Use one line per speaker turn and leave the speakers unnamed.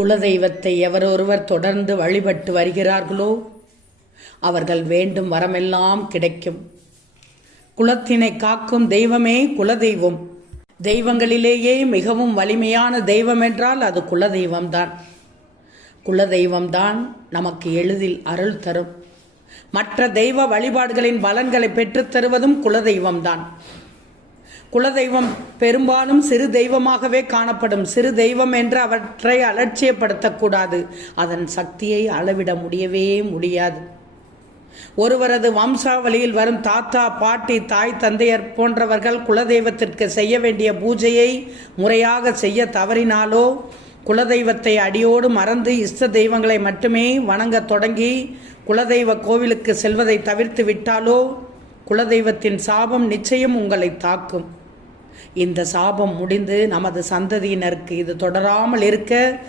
குலதெய்வத்தை எவரொருவர் தொடர்ந்து வழிபட்டு வருகிறார்களோ அவர்கள் வேண்டும் வரமெல்லாம் கிடைக்கும். குலத்தினை காக்கும் தெய்வமே குலதெய்வம். தெய்வங்களிலேயே மிகவும் வலிமையான தெய்வம் என்றால் அது குலதெய்வம்தான். குலதெய்வம்தான் நமக்கு எளிதில் அருள் தரும். மற்ற தெய்வ வழிபாடுகளின் பலன்களை பெற்றுத் தருவதும் குலதெய்வம்தான். குலதெய்வம் பெரும்பாலும் சிறு தெய்வமாகவே காணப்படும். சிறு தெய்வம் என்று அவற்றை அலட்சியப்படுத்தக்கூடாது. அதன் சக்தியை அளவிட முடியவே முடியாது. ஒருவரது வம்சாவளியில் வரும் தாத்தா பாட்டி தாய் தந்தையர் போன்றவர்கள் குலதெய்வத்திற்கு செய்ய வேண்டிய பூஜையை முறையாக செய்ய தவறினாலோ குலதெய்வத்தை அடியோடு மறந்து இஷ்ட தெய்வங்களை மட்டுமே வணங்க தொடங்கி குலதெய்வ கோவிலுக்கு செல்வதை தவிர்த்து விட்டாலோ குலதெய்வத்தின் சாபம் நிச்சயம் உங்களை தாக்கும். இந்த சாபம் முடிந்து நமது சந்ததியினருக்கு இது தொடராமல் இருக்க